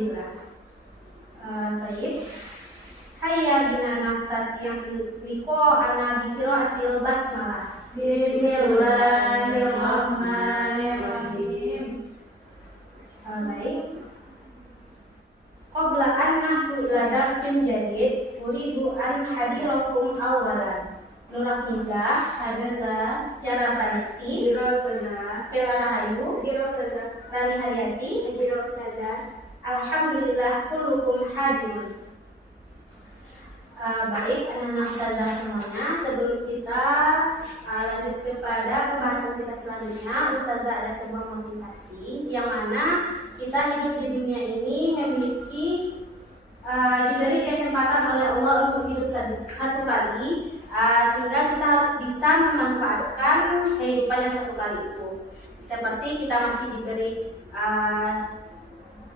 Alhamdulillah. Baik. Hayya bina naftat yang liko ana bikiraatil basmalah. Bismillahirrahmanirrahim. Baik. Qabla an nahdu ila darsin jadid, uridu an hadirakum awalan. Nurafniza, Hadaza, Yara Pranesti, Birosaza, Bella Rahayu, Birosaza, Rani Haryati, Birosaza. Alhamdulillah kullukum hadirun. Baik, anak-anak ustazah semuanya, sebelum kita lanjut kepada pembahasan kita selanjutnya, ustazah ada sebuah motivasi yang mana kita hidup di dunia ini memiliki diberi kesempatan oleh Allah untuk hidup satu kali, sehingga kita harus bisa memanfaatkan kehidupan yang satu kali itu. Seperti kita masih diberi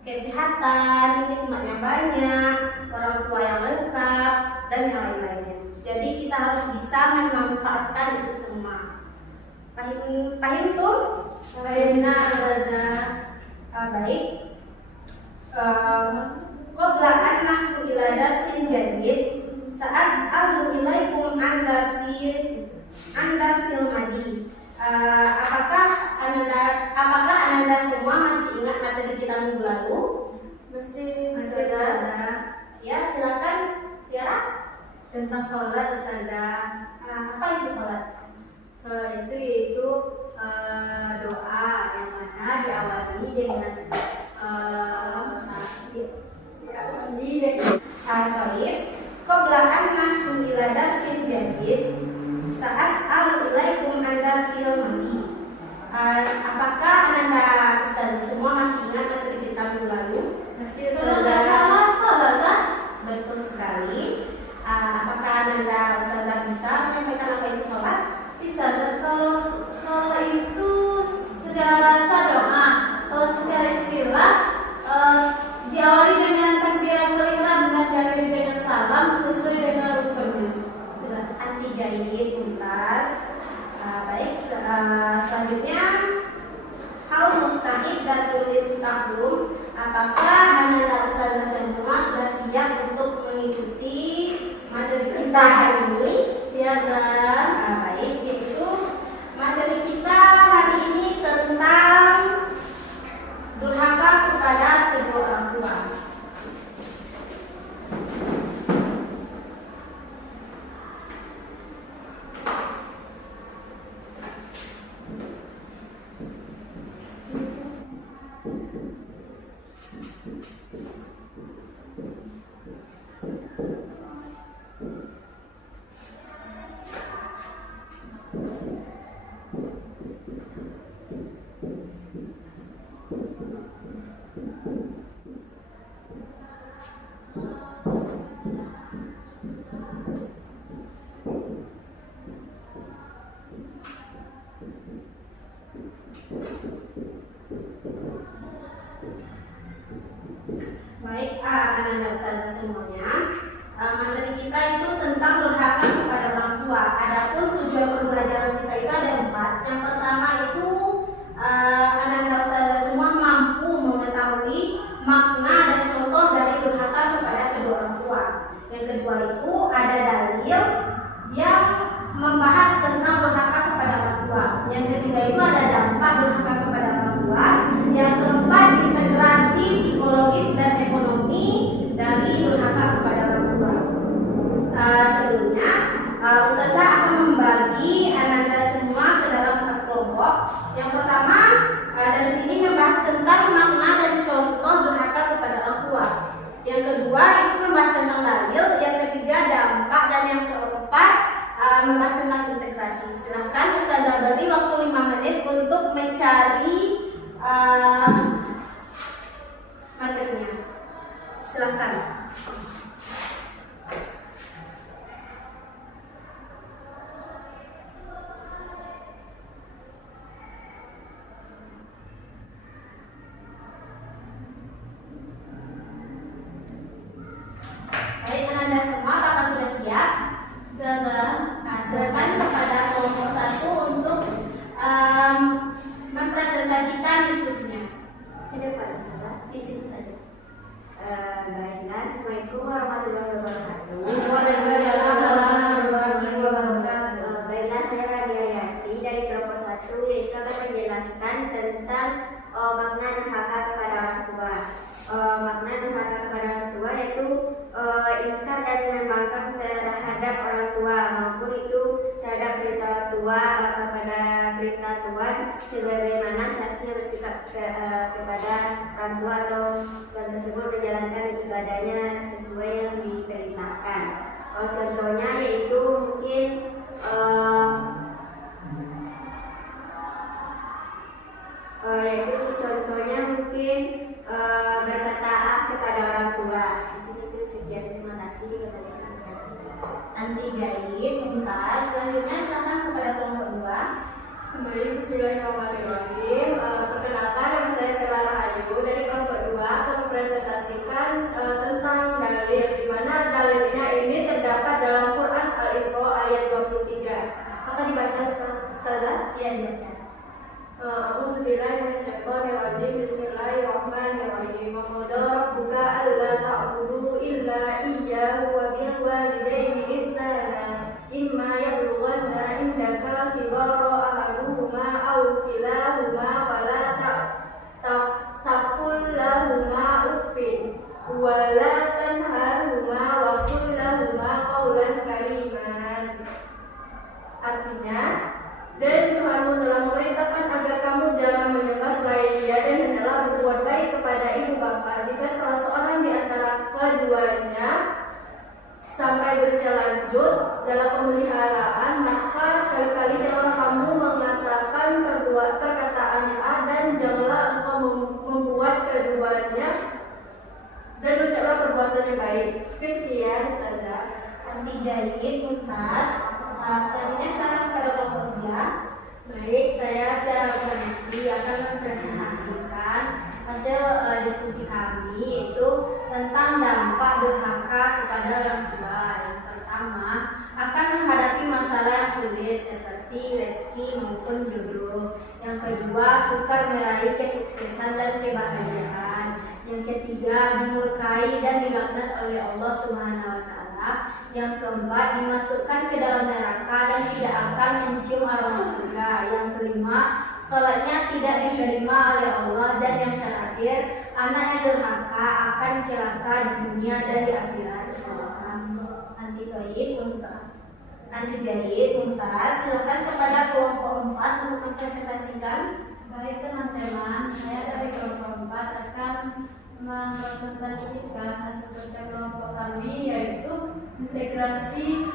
kesehatan, nikmat yang banyak, orang tua yang lengkap, dan yang lain-lainnya. Jadi kita harus bisa memanfaatkan itu semua. Paham tuh? Fahimna Ustazah. Baik. Qabla an nahdu ila darsin jadid, sa'as'alu ilaikum an darsil madi. Apakah Ananda semua masih ingat materi kita minggu lalu? Masih Ustazah. Ya, silakan Tiara. Tentang sholat Ustazah. Apa itu sholat? Sholat itu yaitu doa yang mana diawali dengan Baik. Qabla an nahdu ila darsin jadid, sa'as'alu ilaikum an darsil madi. Apakah Ananda Ustazah semua masih ingat materi kita minggu lalu? Masih Ustazah. Sholat kan? Betul sekali. Apakah Ananda Ustazah bisa menyampaikan apa itu sholat? Bisa. Kalau sholat itu secara bahasa doa, kalau secara istilah diawali dengan takbiratul ihram dan diakhiri dengan salam sesuai dengan rukunnya. Anti jahit tuntas. Baik. Selanjutnya, hal mustahid dan tulis taklum. Apakah Ananda Ustazah semua sudah siap untuk mengikuti materi kita hari ini? Siap kan? Baik, yaitu materi kita hari ini tentang durhaka kepada kedua orang tua. Baik, Ananda Ustazah semuanya, materi kita itu tentang durhaka kepada orang tua. Adapun tujuan pembelajaran kita itu ada 4. Yang pertama itu Ananda Ustazah semua mampu mengetahui makna dan contoh dari durhaka kepada kedua orang tua. Yang kedua itu ada dalil yang membahas tentang durhaka kepada orang tua. Yang ketiga itu ada dampak durhaka kepada orang tua. Yang keempat, integrasi psikologis dan ekonomi dari durhaka kepada orang tua. Sebelumnya, Ustazah akan membagi Ananda semua ke dalam 4 kelompok. Yang pertama, dari sini membahas tentang makna dan contoh durhaka kepada orang tua. Yang kedua itu membahas tentang dalil. Yang ketiga dampak, dan yang keempat membahas tentang integrasi. Silakan Ustazah beri waktu 5 menit untuk mencari materinya. Silakan. Baik, Ananda semua, apakah sudah siap? Ustazah. Nah, silakan kepada kelompok 1 untuk mempresentasikan diskusinya. Ke depan Ustazah. Di situ saja. Baiklah, Assalamualaikum warahmatullahi wabarakatuh. Waalaikumsalam warahmatullahi wabarakatuh. Baiklah, saya Radia Riyati dari kelompok 1, yaitu akan menjelaskan tentang makna durhaka kepada orang tua. Makna durhaka kepada orang tua yaitu ingkar dan membangkang terhadap orang tua, maupun itu terhadap perintah orang tua, kepada perintah Tuhan, sebagaimana seharusnya bersikap kepada orang tua atau Tuhan tersebut menjalankan ibadahnya sesuai yang diperintahkan. Contohnya yaitu mungkin berkata kepada orang tua. Mungkin itu sekian, terima kasih. Anti Jahit, Mumtaz. Selanjutnya silakan kepada kelompok 2. Kembali, bismillahirrahmanirrahim. Perkenalkan, nama saya Tela Rahayu dari kelompok 2 akan mempresentasikan tentang dalil, di mana dalilnya ini terdapat dalam Quran Al-Isra ayat 23. Apa dibaca, Ustazah? Iya, dibaca. A'udzubillahiminasyaitonirrajim. Bismillahirrahmanirrahim. Wa qada rabbuka alla ta'budu illa iyyahu wa bil walidayni ihsana. Imma yablughanna indaka kibara ahaduhuma aw kilahuma fala taqul lahumā uffin wa la tanharhumā wa qul lahumā qawlan kariman. Artinya, dan Tuhanmu telah memerintahkan agar kamu jangan menyembah selain Dia, dan hendaklah berbuat baik kepada ibu bapa. Jika salah seorang di antara keduanya sampai berusia lanjut dalam pemeliharaan, maka sekali-kali janganlah kamu mengatakan perkataan A, dan janganlah engkau membuat keduanya, dan ucaplah perbuatan yang baik. Sekian saja. Anti Jahit, Mumtaz. Selanjutnya silakan kepada kelompok 3. Baik, saya Tiara Pranesti akan mempresentasikan hasil diskusi kami, yaitu tentang dampak durhaka kepada orang tua. Yang pertama, akan menghadapi masalah yang sulit seperti rezeki maupun jodoh. Yang kedua, sukar meraih kesuksesan dan kebahagiaan. Yang ketiga, dimurkai dan dilaknat oleh Allah Subhanahu wa Ta'ala. Yang keempat, dimasukkan ke dalam neraka dan tidak akan mencium aroma surga. Yang kelima, sholatnya tidak diterima oleh Allah. Dan yang terakhir, anak yang durhaka akan celaka di dunia dan di akhirat. Anti Jahit, Mumtaz. Silakan kepada kelompok 4 untuk mempresentasikan. Baik teman-teman, saya dari kelompok 4 akan mempresentasikan hasil kerja kelompok kami, yaitu integrasi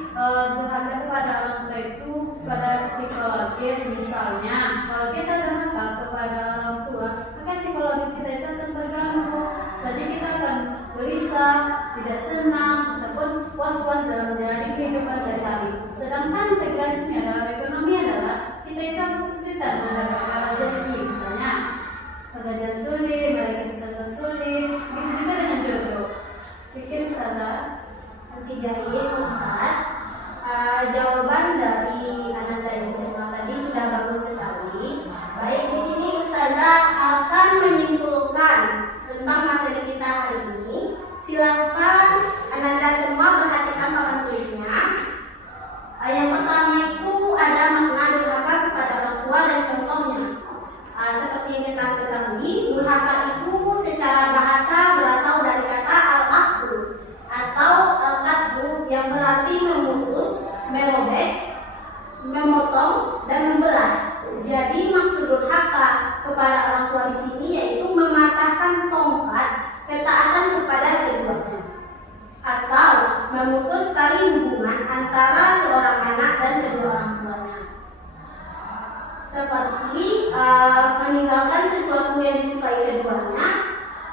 durhaka kepada orang tua itu pada psikologis. Misalnya, kalau kita durhaka kepada orang tua, maka psikologis kita itu akan terganggu. Misalnya kita akan gelisah, tidak senang, ataupun was-was dalam menjalani kehidupan sehari-hari. Sedangkan integrasinya dalam ekonomi adalah kita itu akan kesulitan mendapatkan rezeki, misalnya pekerjaan sulit, meraih kesuksesan sulit, begitu juga dengan jodoh. Sekian saja. Anti Jahit, Mumtaz. Jawaban dari Ananda Ibu Semua tadi sudah bagus sekali. Baik, di sini Ustazah akan menyimpulkan tentang materi kita hari ini. Silakan Ananda semua perhatikan papan tulisnya. Yang pertama itu ada makna durhaka kepada orang tua dan contohnya. Seperti yang kita ketahui, durhaka itu secara bahasa berasal dari kata al-aqdu atau al-qaddu yang berarti memutus, merobek, memotong, dan membelah. Jadi maksud durhaka kepada orang tua di sini yaitu mematahkan tongkat ketaatan kepada keduanya, atau memutus tali hubungan antara seorang anak dan kedua orang tuanya, seperti meninggalkan sesuatu yang disukai keduanya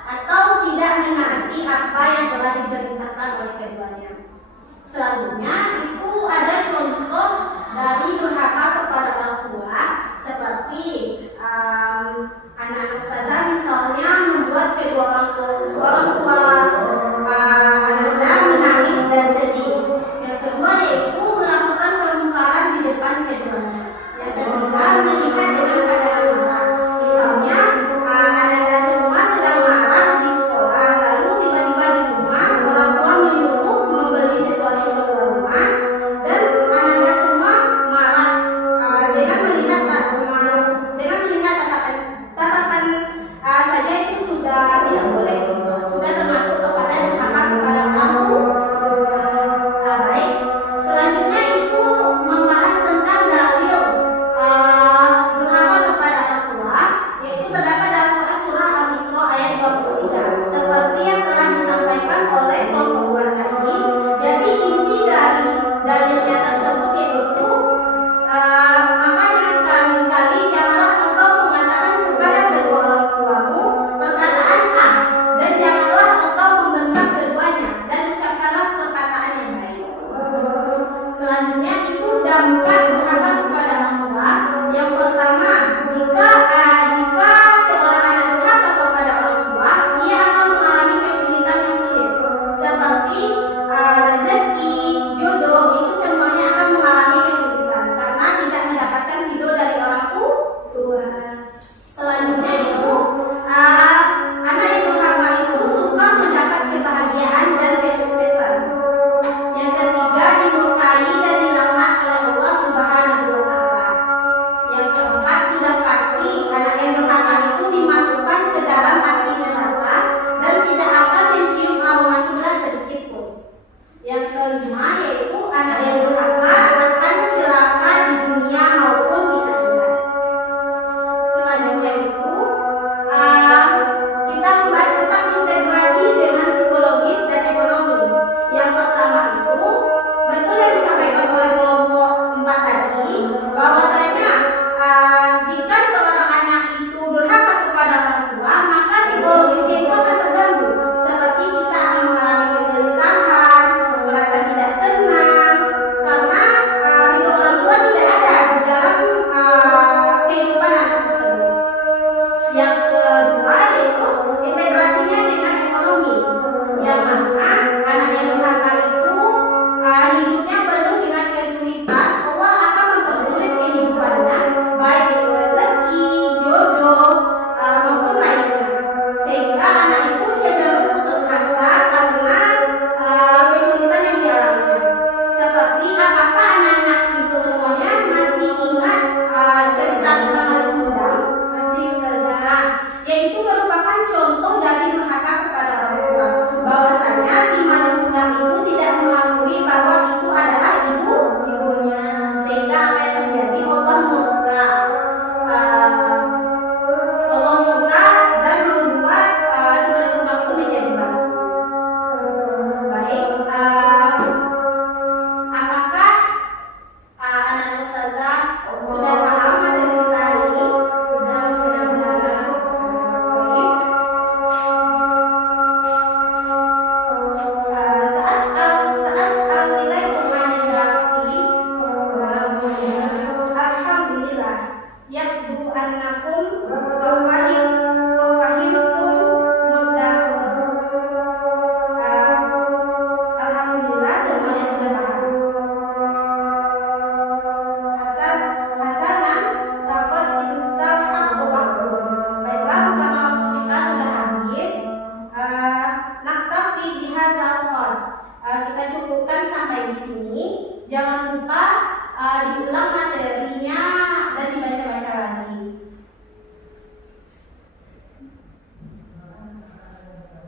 atau tidak menaati apa yang telah diperintahkan oleh keduanya. Selanjutnya itu ada contoh dari durhaka kepada orang tua, seperti anak Ustazah misalnya membuat kedua orang tua Ananda menangis dan sedih. Yang kedua yaitu melakukan kemungkaran di depan keduanya. Yang ketiga, melihat dengan keadaan marah. Misalnya Ananda semua sedang marah di sekolah, lalu tiba-tiba di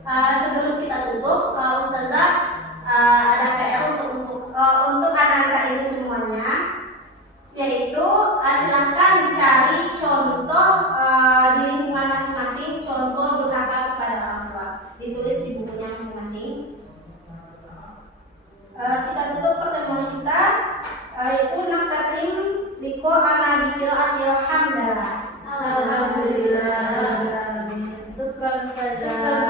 Sebelum kita tutup, Ustazah ada PR untuk anak-anak ini semuanya, yaitu silahkan cari contoh di lingkungan masing-masing, contoh durhaka kepada orang tua, ditulis di bukunya masing-masing. Kita tutup pertemuan kita, yaitu naktatim liko ana bikiraatil hamdalah. Alhamdulillah. Syukran Ustazah.